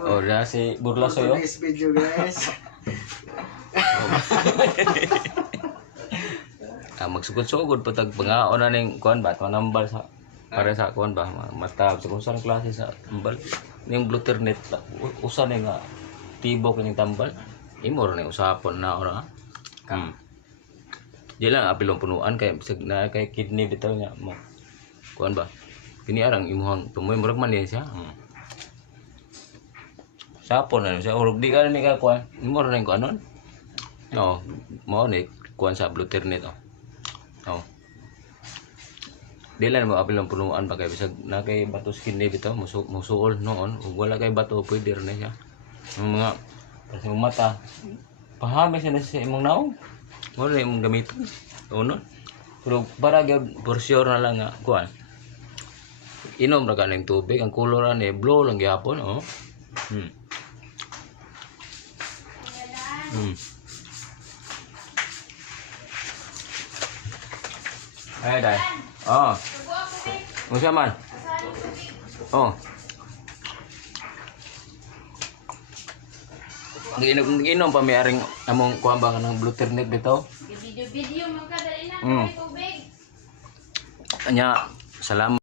Oh, na si Burlasoy oh. Nice video guys. Magsugod-sugod patag pangaon na ning kuan ba manambal sa para sa kuan ba matab sa kung saan klase sa tambal ning Bluetooth usa ni nga tibok ning tambal imo ra ni usapon na ora. Di lang apilong punuan kay bisag na kay kidney bitaw nya mo. Kuan ba? Kini arang imuhang tumoy murag man siya. Sapon na siya urog di ka ni ka kuan. Imo ra ning kuanon. No, mo ni kuan sa Bluetooth nito. Oh. Di lang mo apilong punuan ba kay bisag na kay bato kidney bitaw musuol noon ug wala kay bato pwede ra na siya. Ang mga sa mata pahamis na sa imong naong. Wala yung gamitin. Uno. Pero para gyud for sure na lang nga kuan. Inom ra ka ning tubig, ang color ani blue lang gyapon, oh. Ay dai. Oh. Unsa man? Oh. Inom pa may aring among kuan ba kanang Bluetooth net bitaw. Video man ka dali na tubig. Anya salamat.